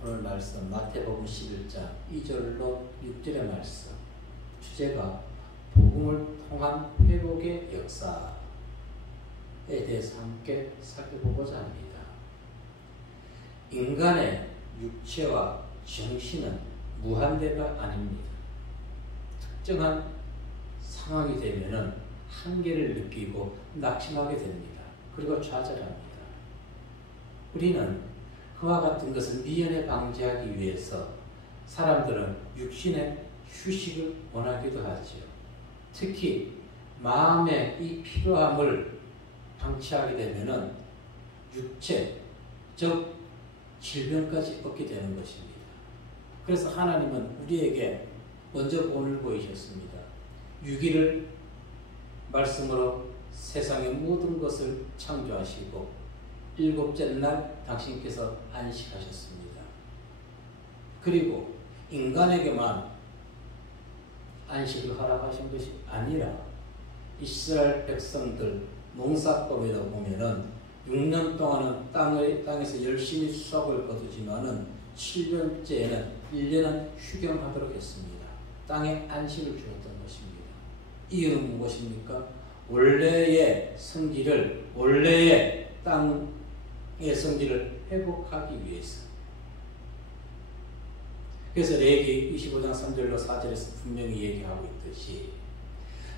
오늘 말씀 마태복음 11장 2절로 6절의 말씀, 주제가 복음을 통한 회복의 역사에 대해서 함께 살펴보고자 합니다. 인간의 육체와 정신은 무한대가 아닙니다. 특정한 상황이 되면은 한계를 느끼고 낙심하게 됩니다. 그리고 좌절합니다. 우리는 그와 같은 것을 미연에 방지하기 위해서 사람들은 육신의 휴식을 원하기도 하죠. 특히 마음의 이 피로함을 방치하게 되면은 육체, 즉 질병까지 얻게 되는 것입니다. 그래서 하나님은 우리에게 먼저 본을 보이셨습니다. 유기를 말씀으로 세상의 모든 것을 창조하시고 일곱째 날 당신께서 안식하셨습니다. 그리고 인간에게만 안식을 허락하신 것이 아니라 이스라엘 백성들 농사법에도 보면은 6년 동안은 땅에서 열심히 수확을 거두지만은 7년째에는 1년은 휴경하도록 했습니다. 땅에 안식을 주었던 것입니다. 이유는 무엇입니까? 원래의 성질을, 원래의 땅의 성질을 회복하기 위해서. 그래서 레위기 25장 3절로 4절에서 분명히 얘기하고 있듯이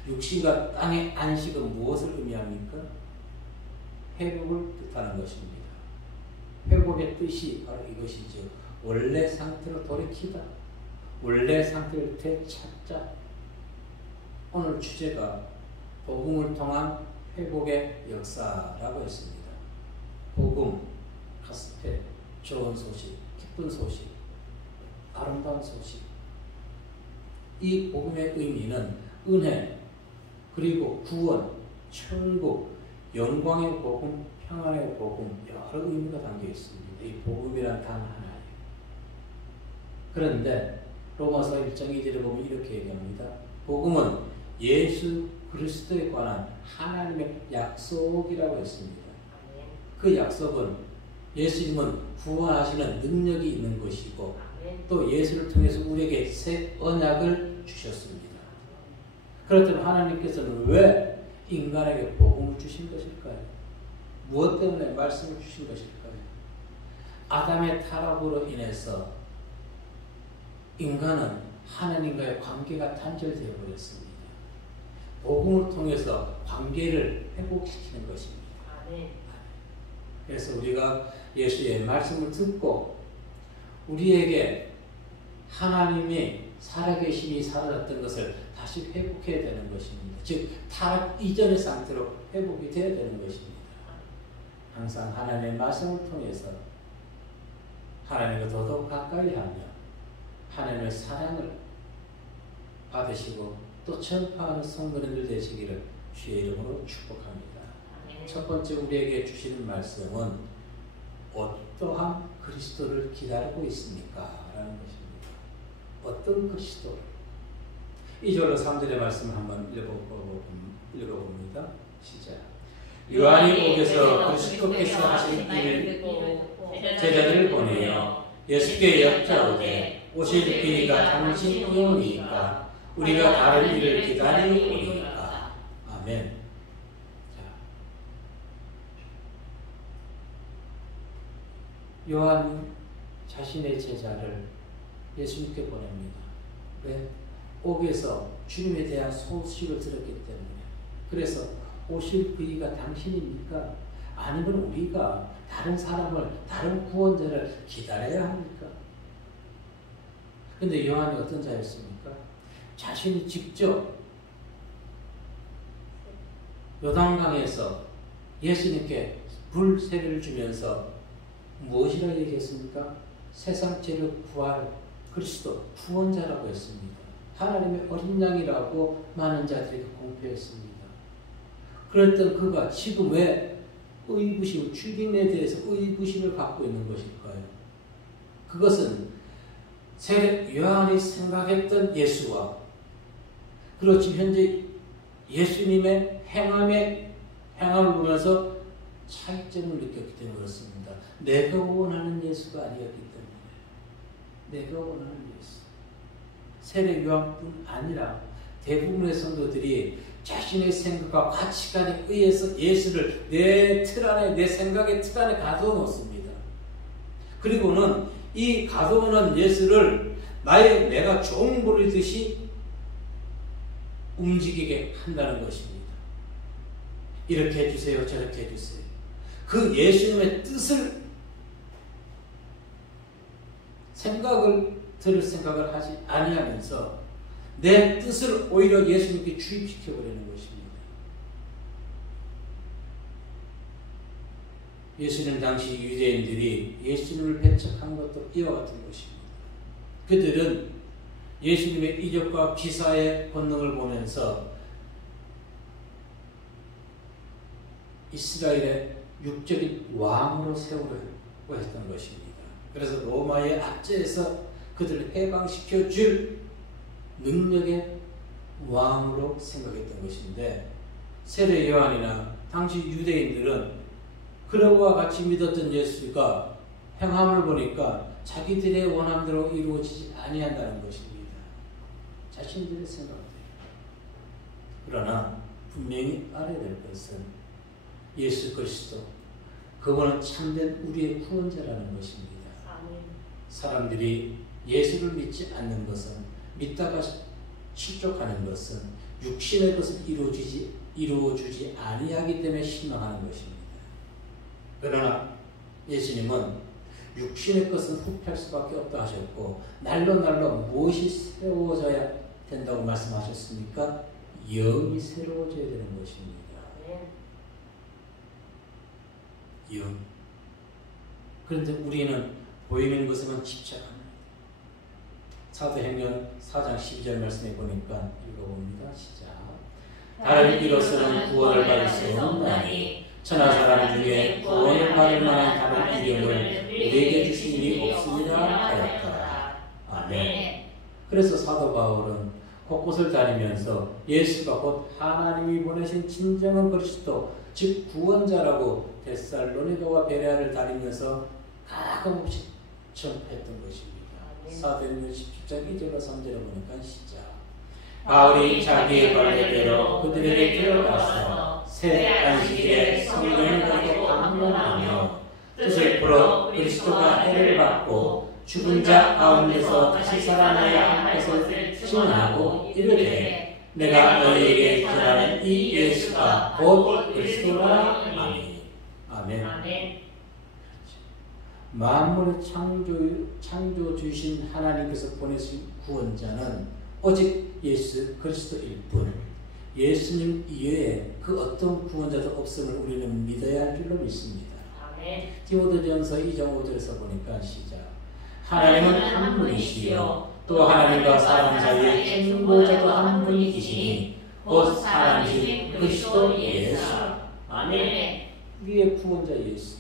육신과 땅의 안식은 무엇을 의미합니까? 회복을 뜻하는 것입니다. 회복의 뜻이 바로 이것이죠. 원래 상태로 돌이키다. 원래 상태를 되찾자. 오늘 주제가 복음을 통한 회복의 역사라고 했습니다. 복음, 가스펠, 좋은 소식, 기쁜 소식, 아름다운 소식. 이 복음의 의미는 은혜, 그리고 구원, 천국, 영광의 복음, 평안의 복음, 여러 의미가 담겨 있습니다. 이 복음이란 단 하나예요. 그런데 로마서 1장 2절에 보면 이렇게 얘기합니다. 복음은 예수 그리스도에 관한 하나님의 약속이라고 했습니다. 그 약속은 예수님은 구원하시는 능력이 있는 것이고 또 예수를 통해서 우리에게 새 언약을 주셨습니다. 그렇다면 하나님께서는 왜 인간에게 복음을 주신 것일까요? 무엇 때문에 말씀을 주신 것일까요? 아담의 타락으로 인해서 인간은 하나님과의 관계가 단절되어 버렸습니다. 복음을 통해서 관계를 회복시키는 것입니다. 그래서 우리가 예수의 말씀을 듣고 우리에게 하나님이 살아계심이 사라졌던 것을 다시 회복해야 되는 것입니다. 즉 타락 이전의 상태로 회복이 되어야 되는 것입니다. 항상 하나님의 말씀을 통해서 하나님과 더더욱 가까이 하며 하나님의 사랑을 받으시고 또 전파하는 성도님들 되시기를 주의 이름으로 축복합니다. 첫 번째 우리에게 주시는 말씀은 어떠한 그리스도를 기다리고 있습니까? 라는 것입니다. 어떤 그리스도? 2절로 3절의 말씀을 한번 읽어봅니다. 시작. 요한이 옥에서 그리스도께서 하신 일을 제자들을 보내어 예수께 여짜오되 오실 그이가 당신이오니까 우리가 다른 일을 기다리오니까. 아멘. 요한이 자신의 제자를 예수님께 보냅니다. 왜? 옥에서 주님에 대한 소식을 들었기 때문에. 그래서 오실 그이가 당신입니까? 아니면 우리가 다른 사람을, 다른 구원자를 기다려야 합니까? 근데 요한이 어떤 자였습니까? 자신이 직접 요단강에서 예수님께 불세례를 주면서 무엇이라고 얘기했습니까? 세상 죄를 구할 그리스도 구원자라고 했습니다. 하나님의 어린 양이라고 많은 자들에게 공표했습니다. 그랬던 그가 지금 왜 의구심, 주님에 대해서 의구심을 갖고 있는 것일까요? 그것은 요한이 생각했던 예수와 그리고 지금 현재 예수님의 행함을 보면서 차이점을 느꼈기 때문에 그렇습니다. 내가 원하는 예수가 아니었기 때문에. 내가 원하는 예수. 세례 요한뿐 아니라 대부분의 성도들이 자신의 생각과 가치관에 의해서 예수를 내 틀 안에, 내 생각의 틀 안에 가두어 놓습니다. 그리고는 이 가두어 놓은 예수를 내가 종 부리듯이 움직이게 한다는 것입니다. 이렇게 해주세요, 저렇게 해주세요. 그 예수님의 뜻을 들을 생각을 하지 아니하면서 내 뜻을 오히려 예수님께 주입시켜버리는 것입니다. 예수님 당시 유대인들이 예수님을 배척한 것도 이와 같은 것입니다. 그들은 예수님의 이적과 기사의 권능을 보면서 이스라엘의 육적인 왕으로 세우려고 했던 것입니다. 그래서 로마의 압제에서 그들을 해방시켜 줄 능력의 왕으로 생각했던 것인데, 세례 요한이나 당시 유대인들은 그러와 같이 믿었던 예수가 행함을 보니까 자기들의 원함대로 이루어지지 아니한다는 것입니다. 자신들의 생각대로. 그러나 분명히 알아야 될 것은 예수 그리스도, 그분은 참된 우리의 구원자라는 것입니다. 사람들이 예수를 믿지 않는 것은, 믿다가 실족하는 것은 육신의 것을 이루어주지 아니하기 때문에 실망하는 것입니다. 그러나 예수님은 육신의 것은 후퇴할 수밖에 없다 하셨고, 날로 무엇이 새로워져야 된다고 말씀하셨습니까? 영이 새로워져야 되는 것입니다. 영. 그런데 우리는 보이는 것에만 집착합니다. 사도행전 4장 12절 말씀에 보니까 읽어봅니다. 시작. 다른 이로서는 구원을 받을 수 없나니 천하 사람 중에 구원을 받을 만한 다른 이름을 우리에게 주신 일이 없으리라 하였더라. 아멘. 그래서 사도 바울은 곳곳을 다니면서 예수가 곧 하나님이 보내신 진정한 그리스도, 즉 구원자라고 데살로니가와 베레아를 다니면서 가끔씩 전파했던 것입니다. 사도행전 17장 2절과 3절에 보니까 시작. 바울이 자기의 관례대로 그들에게 들어가서 새 안식일에 성령을 가지고 강론하며 뜻을 풀어 그리스도가 해를 받고 죽은 자 가운데서 다시 살아나야 할 것을 증언하고 이르되 내가 너희에게 전하는 이 예수가 곧 그리스도라. 아멘. 아멘. 만물의 창조 주신 하나님께서 보내신 구원자는 오직 예수 그리스도일 뿐, 예수님 이외에 그 어떤 구원자도 없음을 우리는 믿어야 할 줄로 믿습니다. 디모데전서 2장 5절에서 보니까 시작. 하나님은 한 분이시요 또 하나님과 사람 사이에 중보자도 한 분이시니 곧 사람이신 그리스도 예수. 아멘. 우리의 구원자 예수.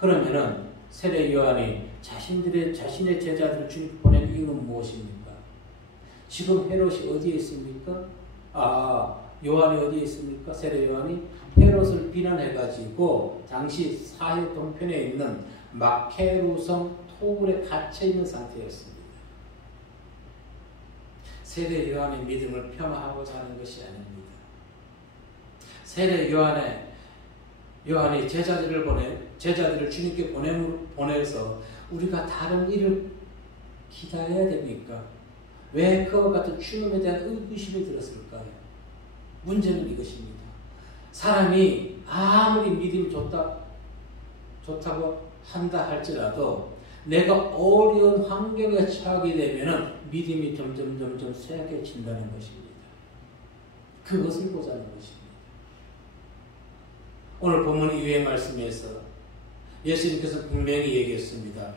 그러면은 세례 요한이 자신의 제자들을 주님 보낸 이유는 무엇입니까? 지금 헤롯이 어디에 있습니까? 요한이 어디에 있습니까? 세례 요한이 헤롯을 비난해가지고 당시 사해 동편에 있는 마케루성 토굴에 갇혀 있는 상태였습니다. 세례 요한의 믿음을 폄하하고자 하는 것이 아닙니다. 세례 요한이 제자들을 주님께 보내서 우리가 다른 일을 기다려야 됩니까? 왜 그와 같은 주님에 대한 의구심이 들었을까요? 문제는 이것입니다. 사람이 아무리 믿음이 좋다고 한다 할지라도 내가 어려운 환경에 처하게 되면 믿음이 점점 쇠약해진다는 것입니다. 그것을 보자는 것입니다. 오늘 본문 이후의 말씀에서 예수님께서 분명히 얘기했습니다.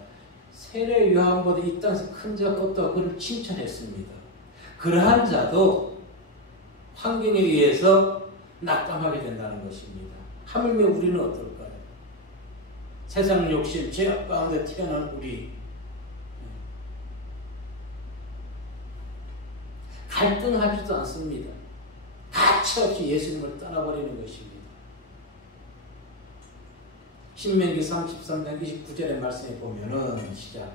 세례 요한보다 이 땅에서 큰 자가 없다고 그를 칭찬했습니다. 그러한 자도 환경에 의해서 낙담하게 된다는 것입니다. 하물며 우리는 어떨까요? 세상 욕심, 죄악 가운데 태어난 우리, 갈등하지도 않습니다. 가차없이 예수님을 떠나버리는 것입니다. 신명기 33장 29절의 말씀에 보면은 시작.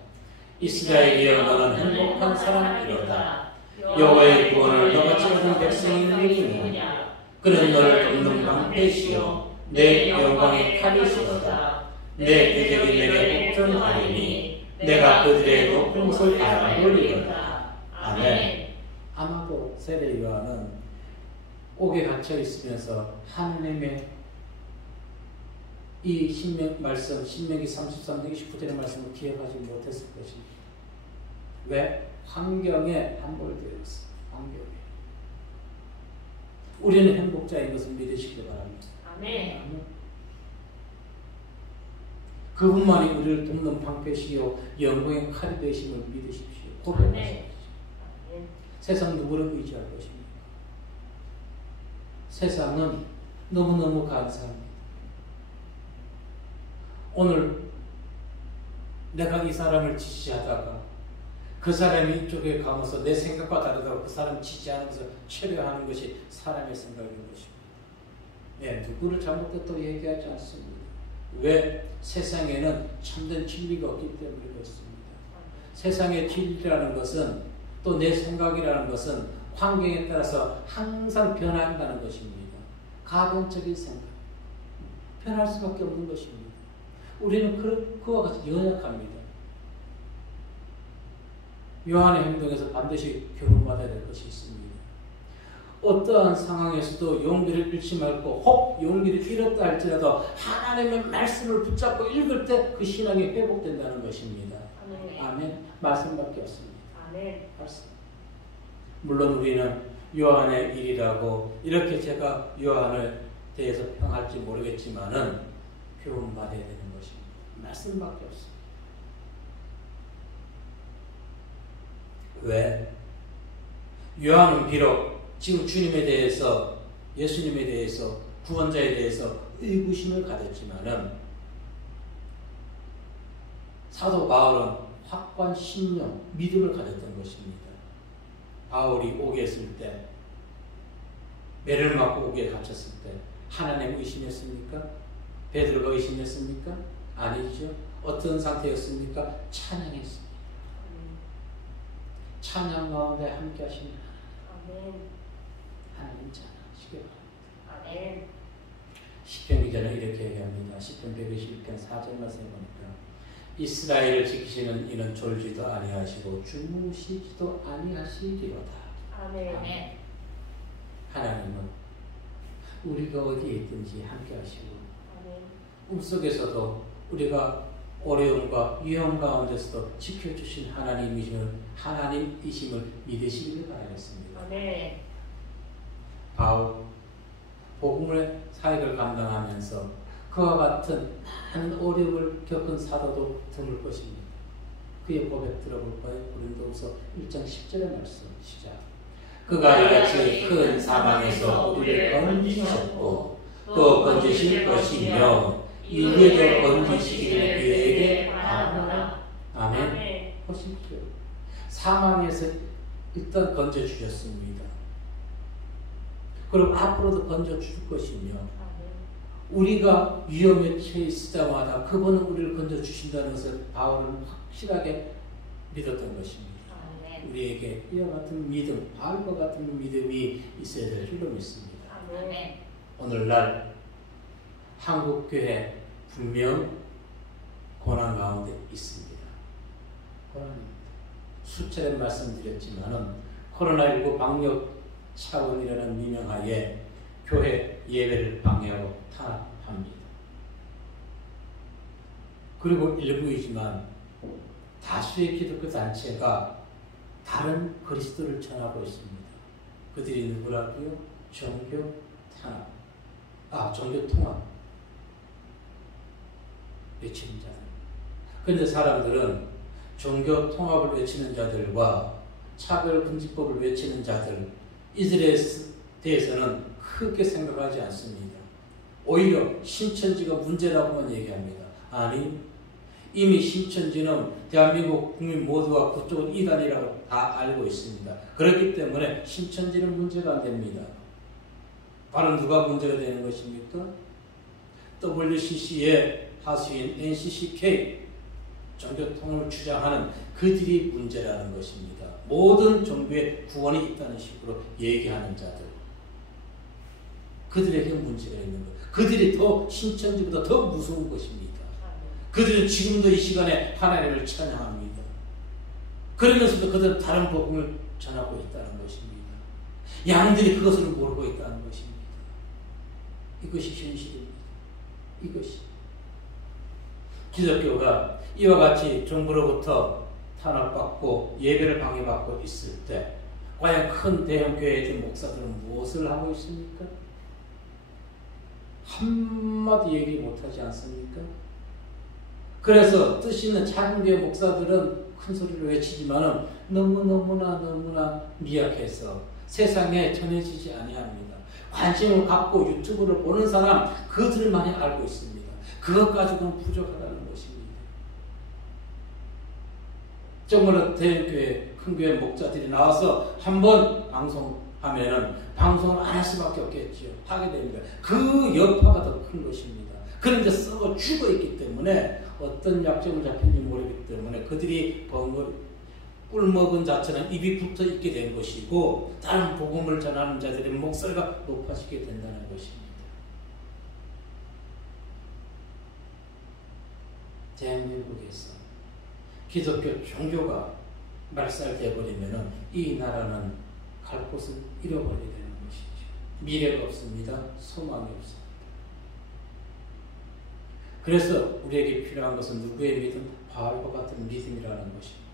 이스라엘이여 너는 행복한 사람이로다. 여호와의 구원을 너같이 얻은 백성이 누구냐. 그는 너를 돕는 방패시요 내 영광의 칼이시로다. 내 대적이 내게 복종하리니 내가 그들의 높은 곳을 알아보리로다. 아멘. 아마도 세례 요한은 옥에 갇혀 있으면서 하나님의 이 신명기 33장 29절의 말씀을 기억하지 못했을 것입니다. 왜? 환경에 함몰되어 있어. 환경에. 우리는 행복자인 것을 믿으시기 바랍니다. 아멘. 그분만이 우리를 돕는 방패시요 영광의 칼이 되심을 믿으십시오. 고백하십시오. 세상 누구를 의지할 것입니까? 세상은 너무너무 간사합니다. 오늘 내가 이 사람을 지지하다가 그 사람이 이쪽에 가면서 내 생각과 다르다고 그 사람 지지하는 것을 체려하는 것이 사람의 생각인 것입니다. 네, 누구를 잘못됐다고 얘기하지 않습니다. 왜? 세상에는 참된 진리가 없기 때문에 그렇습니다. 세상의 진리라는 것은 또 내 생각이라는 것은 환경에 따라서 항상 변한다는 것입니다. 가변적인 생각. 변할 수밖에 없는 것입니다. 우리는 그와 같이 연약합니다. 요한의 행동에서 반드시 교훈받아야 될 것이 있습니다. 어떠한 상황에서도 용기를 잃지 말고 혹 용기를 잃었다 할지라도 하나님의 말씀을 붙잡고 읽을 때 그 신앙이 회복된다는 것입니다. 아멘. 아멘. 말씀밖에 없습니다. 아멘. 말씀. 물론 우리는 요한의 일이라고 이렇게 제가 요한을 대해서 평할지 모르겠지만은 교훈받아야 되는 것입니다. 말씀밖에 없습니다. 왜? 요한은 비록 지금 주님에 대해서, 예수님에 대해서, 구원자에 대해서 의구심을 가졌지만은 사도 바울은 확고한 신념, 믿음을 가졌던 것입니다. 바울이 옥에 있을 때, 매를 맞고 옥에 갇혔을 때 하나님 의심했습니까? 베드로가 의심했습니까? 아니죠. 어떤 상태였습니까? 찬양했습니다. 찬양 가운데 함께 하시는 하나님 찬양하시기 바랍니다. 아멘. 시편 기자는 이렇게 얘기합니다. 시편 121편 4절 말씀에 보니까 이스라엘을 지키시는 이는 졸지도 아니하시고 주무시지도 아니하시리로다. 아멘. 하나님은 우리가 어디에 있든지 함께 하시고 아멘. 꿈속에서도 우리가 어려움과 위험 가운데서도 지켜주신 하나님이심을 믿으시길 바라겠습니다. 아멘. 바울 복음의 사역을 감당하면서 그와 같은 많은 어려움을 겪은 사도도 드물 것입니다. 그의 고백 들어볼까요? 고린도후서 1장 10절의 말씀 시작. 그가 이같이 큰 사망에서 우리를 건지셨고 또 건지실 것이며 이후에도 건지시기를 그에게 바라노라. 아멘. 보십시오. 사망에서 일단 건져주셨습니다. 그럼 앞으로도 건져줄 것이며 우리가 위험에 처해 있을 때마다 그분은 우리를 건져주신다는 것을 바울은 확실하게 믿었던 것입니다. 아멘. 우리에게 이와 같은 믿음, 바울과 같은 믿음이 있어야 될 줄로 믿습니다. 아멘. 오늘날 한국교회 분명 고난 가운데 있습니다. 고난입니다. 수차례 말씀드렸지만은 코로나19 방역 차원이라는 미명하에 교회 예배를 방해하고 탄압합니다. 그리고 일부이지만 다수의 기독교 단체가 다른 그리스도를 전하고 있습니다. 그들이 누구라고요? 종교 탄압, 종교 통합 외치는 자들. 그런데 사람들은 종교 통합을 외치는 자들과 차별금지법을 외치는 자들, 이들에 대해서는 크게 생각하지 않습니다. 오히려 신천지가 문제라고만 얘기합니다. 아니, 이미 신천지는 대한민국 국민 모두가 그쪽은 이단이라고 다 알고 있습니다. 그렇기 때문에 신천지는 문제가 안 됩니다. 바로 누가 문제가 되는 것입니까? WCC의 하수인 NCCK 종교통합을 주장하는 그들이 문제라는 것입니다. 모든 종교에 구원이 있다는 식으로 얘기하는 자들, 그들에게 문제가 있는 것. 그들이 더 신천지보다 더 무서운 것입니다. 그들은 지금도 이 시간에 하나님을 찬양합니다. 그러면서도 그들은 다른 복음을 전하고 있다는 것입니다. 양들이 그것을 모르고 있다는 것입니다. 이것이 현실입니다. 이것이 기독교가 이와 같이 정부로부터 탄압받고 예배를 방해받고 있을 때 과연 큰 대형 교회의 목사들은 무엇을 하고 있습니까? 한마디 얘기 못하지 않습니까? 그래서 뜻 있는 작은 교회 목사들은 큰 소리로 외치지만은 너무나 미약해서 세상에 전해지지 아니합니다. 관심을 갖고 유튜브를 보는 사람 그들만이 알고 있습니다. 그것 가지고는 부족하다는 것입니다. 정말로 대형교회 큰 교회 목자들이 나와서 한번 방송하면은 방송을 안 할 수밖에 없겠죠. 하게 됩니다. 그 여파가 더 큰 것입니다. 그런데 썩어 죽어 있기 때문에 어떤 약점을 잡힌지 모르기 때문에 그들이 꿀먹은 자처럼 입이 붙어 있게 된 것이고 다른 복음을 전하는 자들의 목소리가 높아지게 된다는 것입니다. 대한민국에서 기독교 종교가 말살되어 버리면은 이 나라는 갈 곳을 잃어버리게 되는 것이죠. 미래가 없습니다. 소망이 없습니다. 그래서 우리에게 필요한 것은 누구의 믿음? 바울과 같은 믿음이라는 것입니다.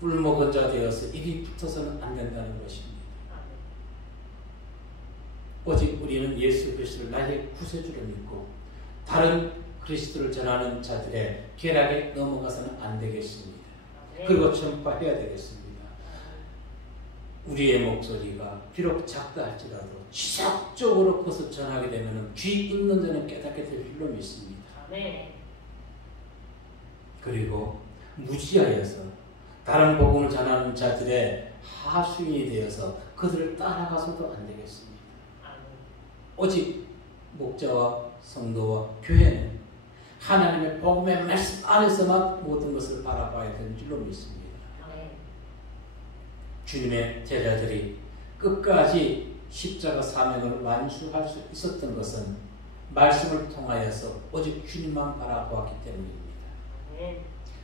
뿔먹은 자 되어서 입이 붙어서는 안 된다는 것입니다. 오직 우리는 예수 그리스도를 나의 구세주로 믿고 다른 그리스도를 전하는 자들의 궤락에 넘어가서는 안 되겠습니다. 그리고 전파해야 되겠습니다. 우리의 목소리가 비록 작다 할지라도 지속적으로 그것을 전하게 되면 귀 있는 자는 깨닫게 될 줄로 믿습니다. 그리고 무지하여서 다른 복음을 전하는 자들의 하수인이 되어서 그들을 따라가서도 안 되겠습니다. 오직 목자와 성도와 교회는 하나님의 복음의 말씀 안에서만 모든 것을 바라봐야 되는 줄로 믿습니다. 주님의 제자들이 끝까지 십자가 사명을 완수할 수 있었던 것은 말씀을 통하여서 오직 주님만 바라보았기 때문입니다.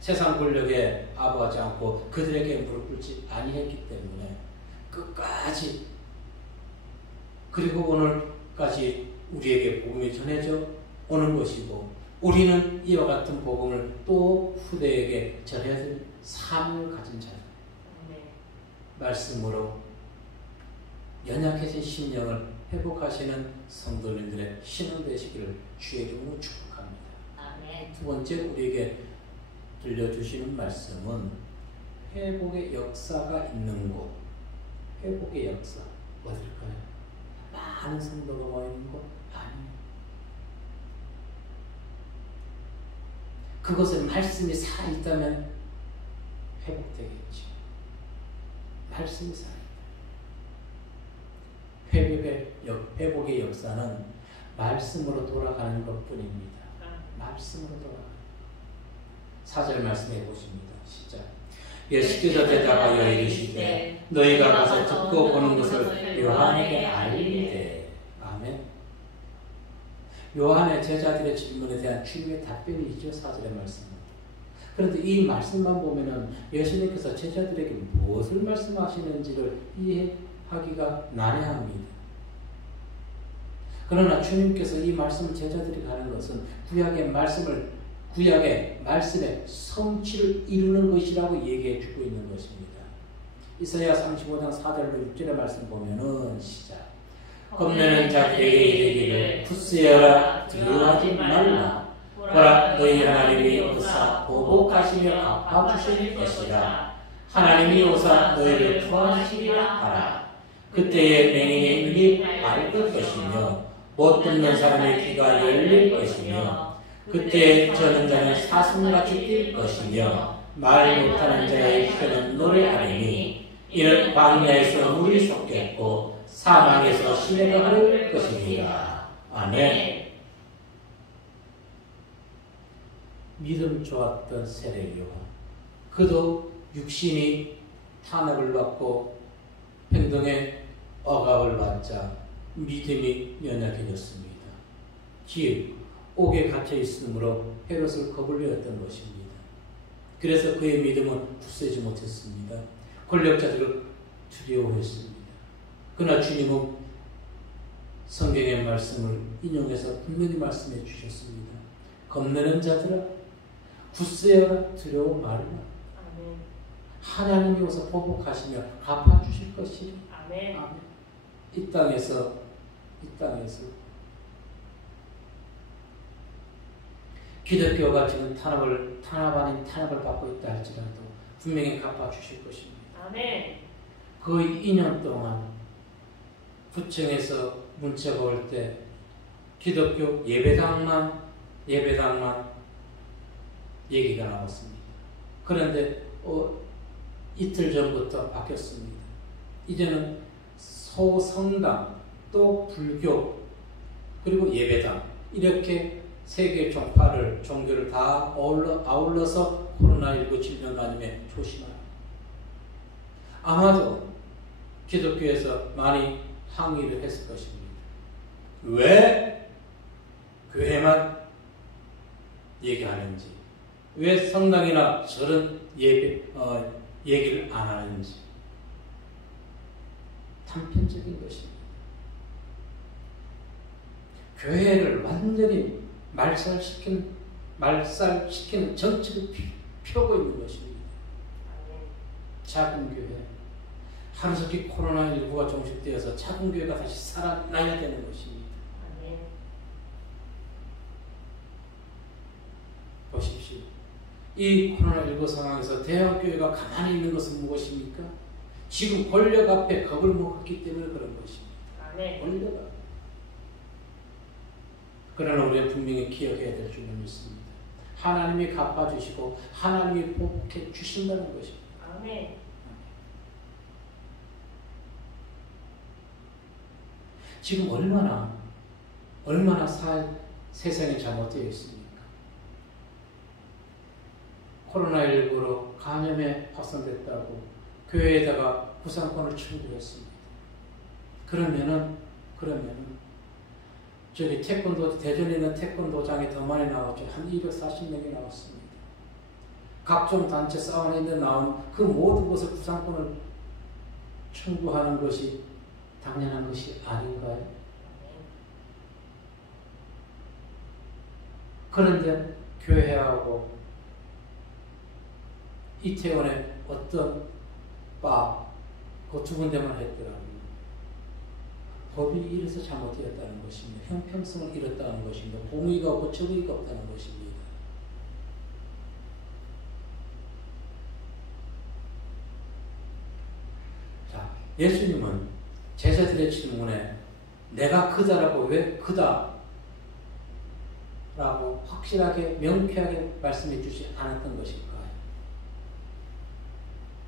세상 권력에 아부하지 않고 그들에게 무릎 꿇지 아니했기 때문에 끝까지 그리고 오늘까지 우리에게 복음이 전해져 오는 것이고 우리는 이와 같은 복음을 또 후대에게 전해야 될 사명을 가진 자들 말씀으로 연약해진 심령을 회복하시는 성도님들의 신앙 되시기를 주의 이름으로 축복합니다. 두 번째 우리에게 들려주시는 말씀은 회복의 역사가 있는 곳. 회복의 역사 어딜까요? 많은 성도가 모이는 곳? 아니에요. 그것을 말씀이 살아있다면 회복되겠죠. 말씀이 살아있다. 회복의 역사는 말씀으로 돌아가는 것뿐입니다. 말씀으로 돌아가는 4절 말씀해 보십니다. 시작. 예수께서 대답하여 이르시되 너희가 가서 듣고 보는 것을 요한에게 알리되. 아멘. 요한의 제자들의 질문에 대한 주님의 답변이 있죠. 4절의 말씀은. 그런데 이 말씀만 보면은 예수님께서 제자들에게 무엇을 말씀하시는지를 이해하기가 난해합니다. 그러나 주님께서 이 말씀을 제자들이 가는 것은 구약의 말씀의 성취를 이루는 것이라고 얘기해 주고 있는 것입니다. 이사야 35장 4절로 6절의 말씀 보면은 시작. 겁내는 자들에게 이르기를 굳세어라 두려워하지 말라. 보라 너희 하나님이 오사 보복하시며 갚아주실 것이라. 하나님이 오사 너희를 구하시리라 하라. 그때의 맹인의 눈이 밝을 것이며 못 듣는 사람의 귀가 열릴 것이며 그때 저는 자는 사슴같이 뛸 것이며 말 못하는 자의 혀는 노래하리니 이는 광야에서 물이 솟겠고 사막에서 시내가 흐를 것입니다. 아멘. 믿음 좋았던 세례요한. 그도 육신이 탄압을 받고 행동에 억압을 받자 믿음이 연약해졌습니다. 즉 옥에 갇혀 있으므로 헤롯을 겁을 내었던 것입니다. 그래서 그의 믿음은 굳세지 못했습니다. 권력자들을 두려워했습니다. 그러나 주님은 성경의 말씀을 인용해서 분명히 말씀해 주셨습니다. 겁내는 자들아 굳세어라 두려워 말라. 하나님이 오서 보복하시며 갚아주실 것이라. 아멘. 아멘. 이 땅에서 기독교가 지금 탄압 아닌 탄압을 받고 있다 할지라도 분명히 갚아주실 것입니다. 아멘. 거의 2년 동안 구청에서 문자가 올 때 기독교 예배당만 얘기가 나왔습니다. 그런데 이틀 전부터 바뀌었습니다. 이제는 소성당, 또 불교, 그리고 예배당 이렇게 세 개의 종교를 다 아울러서 코로나19 질병 감염에 조심하라. 아마도 기독교에서 많이 항의를 했을 것입니다. 왜 교회만 얘기하는지, 왜 성당이나 저런 얘기를 안 하는지. 단편적인 것입니다. 교회를 완전히 말살시키는 정책을 펴고 있는 것입니다. 작은 교회. 하루속히 코로나19가 종식되어서 작은 교회가 다시 살아나야 되는 것입니다. 보십시오. 이 코로나19 상황에서 대형교회가 가만히 있는 것은 무엇입니까? 지금 권력 앞에 겁을 먹었기 때문에 그런 것입니다. 권력 앞에. 그러나 우리는 분명히 기억해야 될 줄을 믿습니다. 하나님이 갚아주시고 하나님이 복해 주신다는 것입니다. 아멘. 지금 얼마나 세상이 잘못되어 있습니까? 코로나19로 감염에 확산됐다고 교회에다가 구상권을 청구했습니다. 그러면은 저기 대전에 있는 태권도장이 더 많이 나왔죠. 한 240명이 나왔습니다. 각종 단체 사원에 나온 그 모든 것을 구상권을 청구하는 것이 당연한 것이 아닌가요? 그런데 교회하고 이태원에 어떤 그 두 군데만 했더라고요. 법이 이래서 잘못되었다는 것입니다. 형평성을 잃었다는 것입니다. 공의가 없고 정의가 없다는 것입니다. 자, 예수님은 제자들의 질문에 내가 그다라고 왜 그다? 라고 확실하게 명쾌하게 말씀해 주지 않았던 것일까요?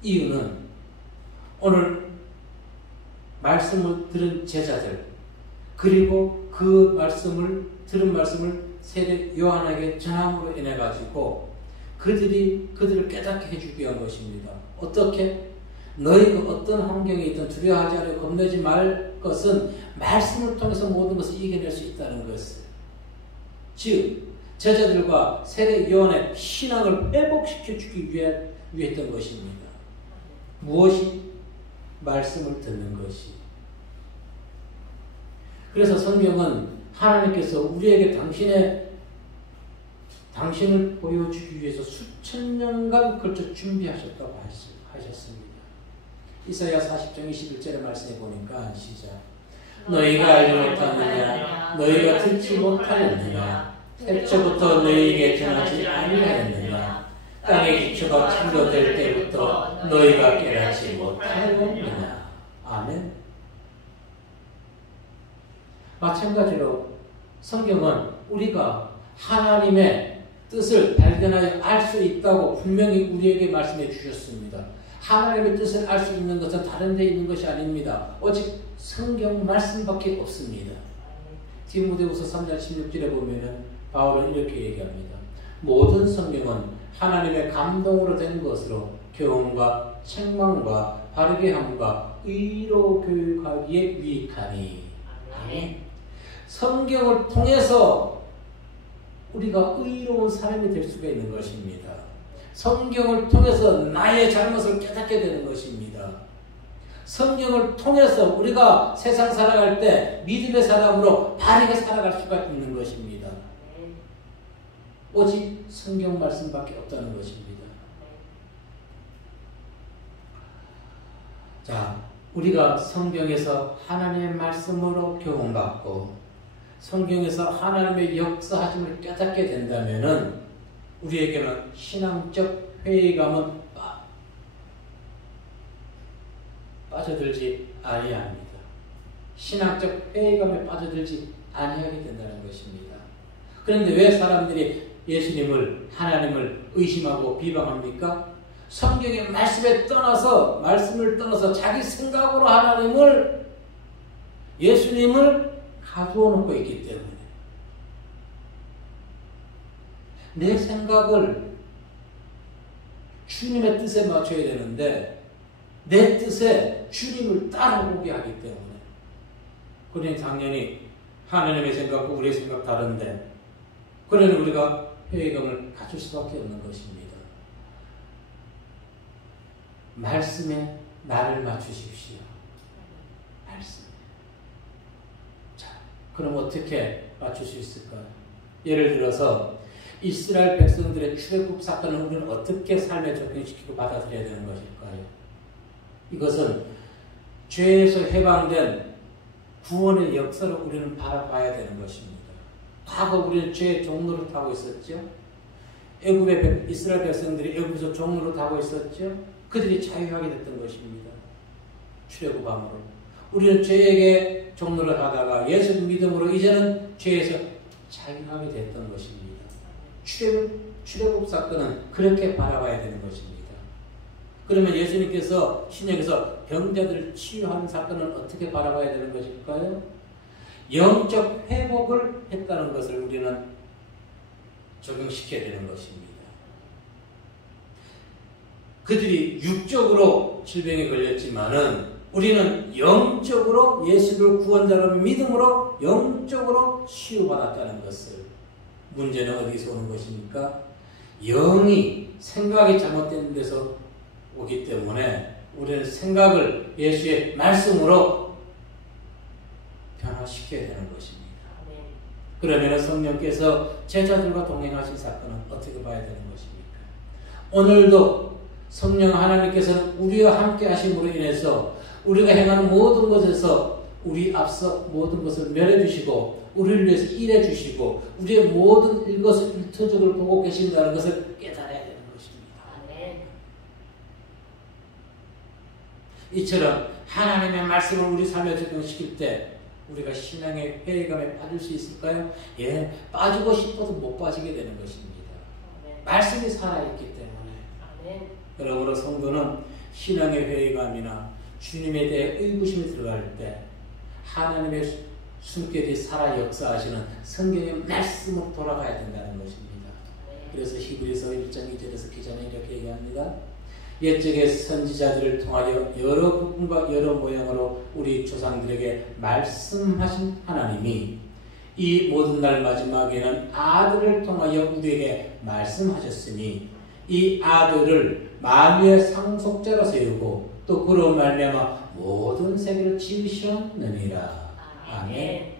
이유는 오늘 말씀을 들은 제자들 그리고 그 들은 말씀을 세례 요한에게 전함으로 인해 가지고 그들을 깨닫게 해주기 위한 것입니다. 어떻게? 너희가 어떤 환경에 있든 두려워하지 않고 겁내지 말 것은 말씀을 통해서 모든 것을 이겨낼 수 있다는 것을. 즉 제자들과 세례 요한의 신앙을 회복시켜 주기 위했던 것입니다. 무엇이? 말씀을 듣는 것이. 그래서 성경은 하나님께서 우리에게 당신을 보여주기 위해서 수천 년간 걸쳐 준비하셨다고 하셨습니다. 이사야 40장 21절의 말씀에 보니까 시작. 너희가 알지 못하느냐? 너희가 듣지 못하였느냐? 태초부터 너희에게 전하지 아니하였느냐? 땅의 기초가 창조될 때부터 너희가 깨닫지 못하였느냐? 아멘. 마찬가지로 성경은 우리가 하나님의 뜻을 발견하여 알 수 있다고 분명히 우리에게 말씀해 주셨습니다. 하나님의 뜻을 알 수 있는 것은 다른 데 있는 것이 아닙니다. 오직 성경 말씀밖에 없습니다. 디모데후서 3장 16절에 보면은 바울은 이렇게 얘기합니다. 모든 성경은 하나님의 감동으로 된 것으로 교훈과 책망과 바르게 함과 의로 교육하기에 유익하니. 아멘. 성경을 통해서 우리가 의로운 사람이 될 수가 있는 것입니다. 성경을 통해서 나의 잘못을 깨닫게 되는 것입니다. 성경을 통해서 우리가 세상 살아갈 때 믿음의 사람으로 바르게 살아갈 수가 있는 것입니다. 오직 성경 말씀밖에 없다는 것입니다. 자, 우리가 성경에서 하나님의 말씀으로 교훈받고 성경에서 하나님의 역사하심을 깨닫게 된다면은 우리에게는 신앙적 회의감은 빠져들지 아니합니다. 신앙적 회의감에 빠져들지 아니하게 된다는 것입니다. 그런데 왜 사람들이 예수님을 하나님을 의심하고 비방합니까? 성경의 말씀을 떠나서 자기 생각으로 하나님을 예수님을 가두어 놓고 있기 때문에 내 생각을 주님의 뜻에 맞춰야 되는데 내 뜻에 주님을 따라오게 하기 때문에 그러니 당연히 하나님의 생각과 우리의 생각 다른데 그러니 우리가 회의감을 갖출 수밖에 없는 것입니다. 말씀에 나를 맞추십시오. 말씀. 자, 그럼 어떻게 맞출 수 있을까요? 예를 들어서 이스라엘 백성들의 출애굽 사건을 우리는 어떻게 삶에 적용시키고 받아들여야 되는 것일까요? 이것은 죄에서 해방된 구원의 역사를 우리는 바라봐야 되는 것입니다. 과거 우리는 죄의 종로를 타고 있었죠. 애굽의 이스라엘 백성들이 애굽에서 종로를 타고 있었죠. 그들이 자유하게 됐던 것입니다. 출애굽함으로. 우리는 죄에게 종로를 하다가 예수 믿음으로 이제는 죄에서 자유하게 됐던 것입니다. 출애굽 사건은 그렇게 바라봐야 되는 것입니다. 그러면 예수님께서 신약에서 병자들을 치유하는 사건은 어떻게 바라봐야 되는 것일까요? 영적 회복을 했다는 것을 우리는 적용시켜야 되는 것입니다. 그들이 육적으로 질병에 걸렸지만은 우리는 영적으로 예수를 구원자로 믿음으로 영적으로 치유받았다는 것을. 문제는 어디서 오는 것입니까? 영이 생각이 잘못된 데서 오기 때문에 우리는 생각을 예수의 말씀으로 변화시켜야 되는 것입니다. 그러면 성령께서 제자들과 동행하신 사건은 어떻게 봐야 되는 것입니까? 오늘도 성령 하나님께서는 우리와 함께 하심으로 인해서 우리가 행하는 모든 것에서 우리 앞서 모든 것을 멸해 주시고 우리를 위해서 일해 주시고 우리의 모든 일것을 일터적으로 보고 계신다는 것을 깨달아야 되는 것입니다. 이처럼 하나님의 말씀을 우리 삶에 적용시킬 때 우리가 신앙의 회의감에 빠질 수 있을까요? 예, 빠지고 싶어도 못 빠지게 되는 것입니다. 말씀이 살아있기 때문에. 그러므로 성도는 신앙의 회의감이나 주님에 대해 의구심이 들어갈 때 하나님의 숨결이 살아 역사하시는 성경의 말씀으로 돌아가야 된다는 것입니다. 그래서 히브리서 1장 2절에서 기자는 이렇게 얘기합니다. 옛적의 선지자들을 통하여 여러 부분과 여러 모양으로 우리 조상들에게 말씀하신 하나님이 이 모든 날 마지막에는 아들을 통하여 우리에게 말씀하셨으니 이 아들을 만유의 상속자로 세우고 또 그로 말미암아 모든 세계를 지으셨느니라. 아멘.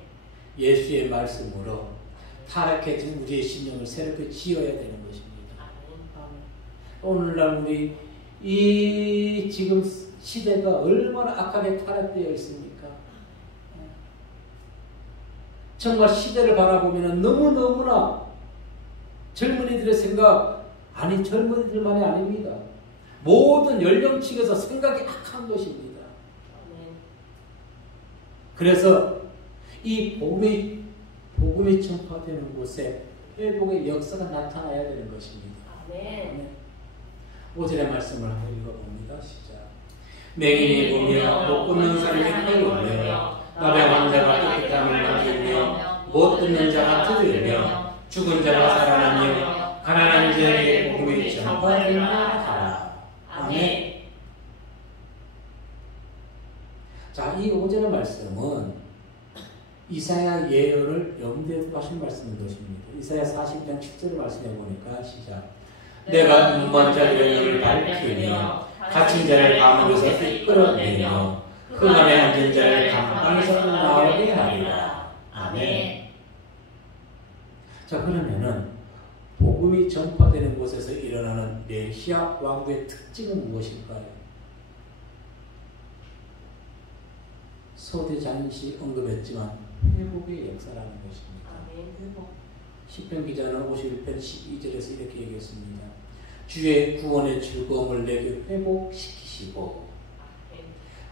예수의 말씀으로 타락해진 우리의 심령을 새롭게 지어야 되는 것입니다. 오늘날 우리 이 지금 시대가 얼마나 악하게 타락되어 있습니까? 정말 시대를 바라보면 너무너무나 젊은이들의 생각, 아니 젊은이들만이 아닙니다. 모든 연령층에서 생각이 악한 것입니다. 그래서 이 복음이 전파되는 곳에 회복의 역사가 나타나야 되는 것입니다. 아멘. 5절의 말씀을 읽어봅니다. 시작. 맹인이 보며 못 걷는 사람이 혀를 올려 나병 자가 깨끗함을 만들며 못 듣는 자가 들으며 죽은 자가 살아나며 가난 이사야 예언을 염두에 두고 하신 말씀인 것입니다. 이사야 40장 7절을 말씀해 보니까 시작. 내가 눈먼 자들의 눈을 밝히며 갇힌 자를 감옥에서 이끌어내며 흑암에 앉은 자를 감방에서 나오게 하리라. 아멘. 자, 그러면은 복음이 전파되는 곳에서 일어나는 메시아 왕국의 특징은 무엇일까요? 서대 잠시 언급했지만 회복의 역사라는 것입니다. 회복. 시편 기자는 51편 12절에서 이렇게 얘기했습니다. 주의 구원의 즐거움을 내게 회복시키시고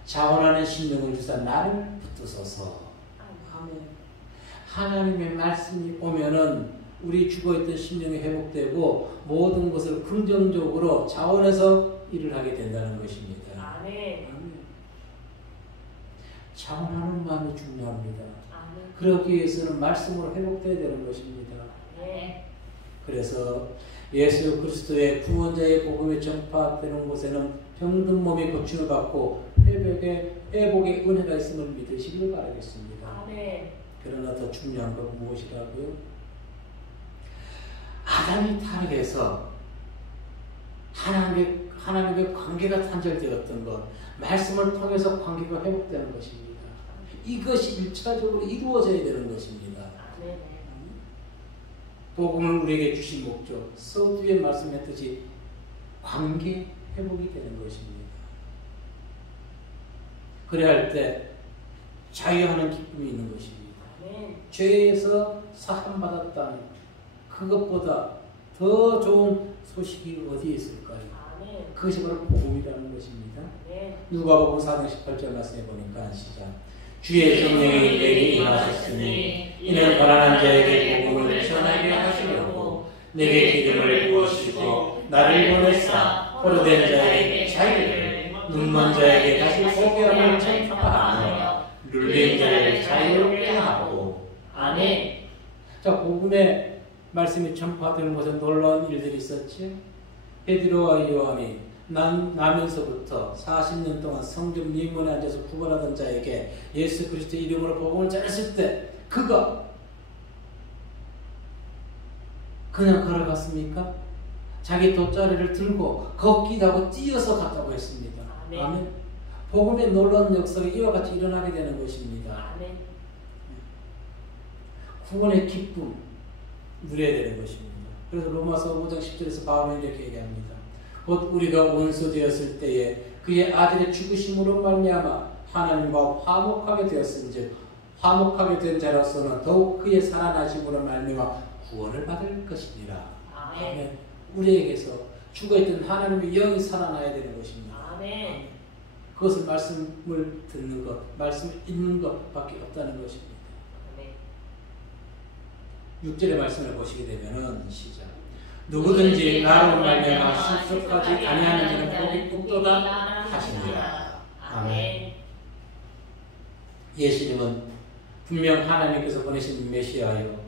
자원하는 심령을 주사 나를 붙드소서. 아멘. 하나님의 말씀이 오면은 우리 죽어있던 심령이 회복되고 모든 것을 긍정적으로 자원해서 일을 하게 된다는 것입니다. 아멘. 자원하는 마음이 중요합니다. 그러기 위해서는 말씀으로 회복되어야 되는 것입니다. 그래서 예수 그리스도의 구원자의 복음이 전파되는 곳에는 병든 몸이 고침을 받고 회복의 은혜가 있음을 믿으시길 바라겠습니다. 아멘. 그러나 더 중요한 건 무엇이라고요? 아담이 타락해서 하나님의 관계가 단절되었던 것, 말씀을 통해서 관계가 회복되는 것입니다. 이것이 1차적으로 이루어져야 되는 것입니다. 복음을 우리에게 주신 목적, 서두에 말씀했듯이 관계 회복이 되는 것입니다. 그래야 할 때 자유하는 기쁨이 있는 것입니다. 죄에서 사함받았다는 그것보다 더 좋은 소식이 어디에 있을까요? 그것이 바로 복음이라는 것입니다. 누가복음 4장 18절 말씀해 보니까 시작. 주의 성령이 내게 임하셨으니 이는 가난한 자에게 복음을 전하게 하시려고 내게 기름을 부으시고 나를 보내사 포로된 자에게 자유를 눈먼 자에게 다시 보게 함을 전파하며 눌린 자를 자유롭게 하고. 아멘. 자, 복음의 말씀이 전파되는 곳에 놀라운 일들이 있었지. 베드로와 요한이 나면서부터 40년 동안 성전 미문에 앉아서 구걸하던 자에게 예수 그리스도의 이름으로 복음을 전했을 때 그가 그냥 걸어갔습니까? 자기 돗자리를 들고 걷기도 하고 뛰어서 갔다고 했습니다. 아멘. 아멘. 복음의 놀라운 역사가 이와 같이 일어나게 되는 것입니다. 아멘. 구원의 기쁨 누려야 되는 것입니다. 그래서 로마서 5장 10절에서 바울은 이렇게 얘기합니다. 곧 우리가 원수 되었을 때에 그의 아들의 죽으심으로 말미암아 하나님과 화목하게 되었은즉 화목하게 된 자로서는 더욱 그의 살아나심으로 말미암아 구원을 받을 것이니라. 아멘. 우리에게서 죽어있던 하나님의 영이 살아나야 되는 것입니다. 아멘. 그것을 말씀을 듣는 것, 말씀을 읽는 것밖에 없다는 것입니다. 아멘. 6절의 말씀을 보시게 되면은 시작. 누구든지 나로 말미암아 실족하지 아니하는 자는 복이 복도다 하시니라. 아멘. 예수님은 분명 하나님께서 보내신 메시아요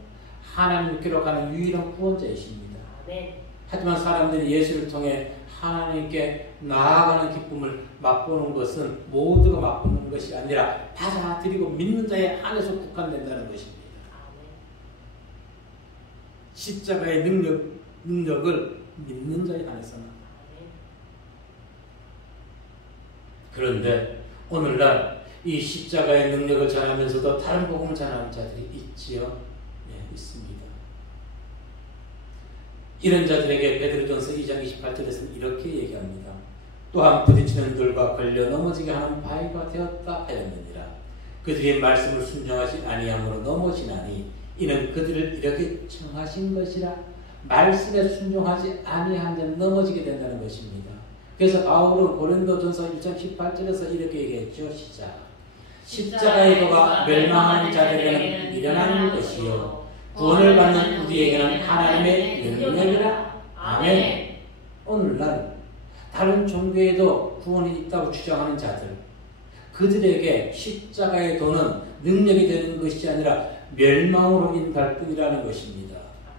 하나님께로 가는 유일한 구원자이십니다. 아멘. 하지만 사람들이 예수를 통해 하나님께 나아가는 기쁨을 맛보는 것은 모두가 맛보는 것이 아니라 받아들이고 믿는 자의 안에서 국한된다는 것입니다. 아멘. 십자가의 능력을 믿는 자의 안에서는. 그런데 오늘날 이 십자가의 능력을 전하면서도 다른 복음을 전하는 자들이 있지요. 네, 있습니다. 이런 자들에게 베드로전서 2장 28절에서는 이렇게 얘기합니다. 또한 부딪히는 돌과 걸려 넘어지게 하는 바위가 되었다 하였느니라. 그들이 말씀을 순종하지 아니함으로 넘어지나니 이는 그들을 이렇게 청하신 것이라. 말씀에 순종하지 아니한 자는 넘어지게 된다는 것입니다. 그래서 바울은 고린도전서 1장 18절에서 이렇게 얘기했죠. 시작. 십자가의 도가 멸망하는 자들에게는 미련한 것이요 구원을 받는 우리에게는 하나님의 능력이라. 아멘. 오늘날 다른 종교에도 구원이 있다고 주장하는 자들, 그들에게 십자가의 도는 능력이 되는 것이 아니라 멸망으로 인할 뿐이라는 것입니다.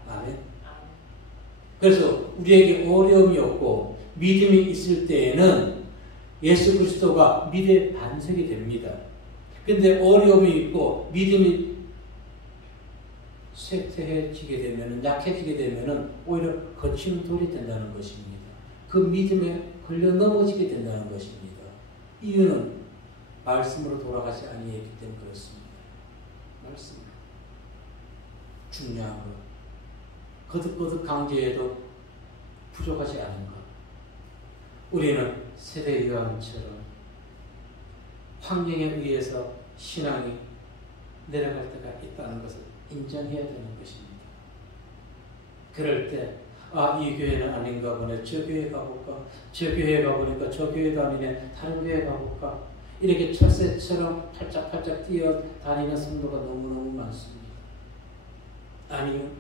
아멘. 그래서 우리에게 어려움이 없고 믿음이 있을 때에는 예수 그리스도가 믿음의 반석이 됩니다. 그런데 어려움이 있고 믿음이 쇠퇴해지게 되면, 약해지게 되면 오히려 거친 돌이 된다는 것입니다. 그 믿음에 걸려 넘어지게 된다는 것입니다. 이유는 말씀으로 돌아가지 아니했기 때문에 그렇습니다. 말씀. 중요한 것. 거듭거듭 강조해도 부족하지 않은 것. 우리는 세례 요한처럼 환경에 의해서 신앙이 내려갈 때가 있다는 것을 인정해야 되는 것입니다. 그럴 때, 이 교회는 아닌가 보네. 저 교회 가볼까? 저 교회 가보니까 저 교회도 아니네. 다른 교회 가볼까? 이렇게 철새처럼 팔짝팔짝 뛰어다니는 성도가 너무너무 많습니다. 아니요.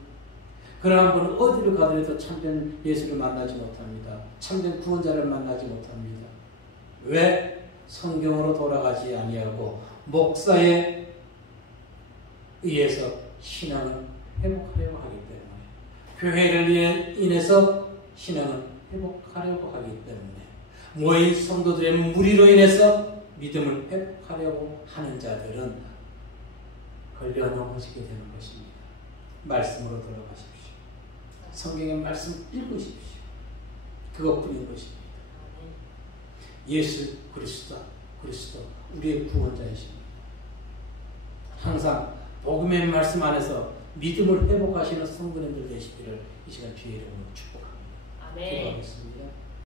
그러한 분은 어디를 가더라도 참된 예수를 만나지 못합니다. 참된 구원자를 만나지 못합니다. 왜? 성경으로 돌아가지 아니하고 목사에 의해서 신앙을 회복하려고 하기 때문에, 교회를 인해서 신앙을 회복하려고 하기 때문에, 모인 성도들의 무리로 인해서 믿음을 회복하려고 하는 자들은 걸려 넘어지게 되는 것입니다. 말씀으로 돌아가십시오. 성경의 말씀 읽으십시오. 그것뿐인 것입니다. 예수 그리스도 우리의 구원자이십니다. 항상 복음의 말씀 안에서 믿음을 회복하시는 성도님들 되시기를 이 시간 주의 이름으로 축복합니다. 아멘. 기도하겠습니다.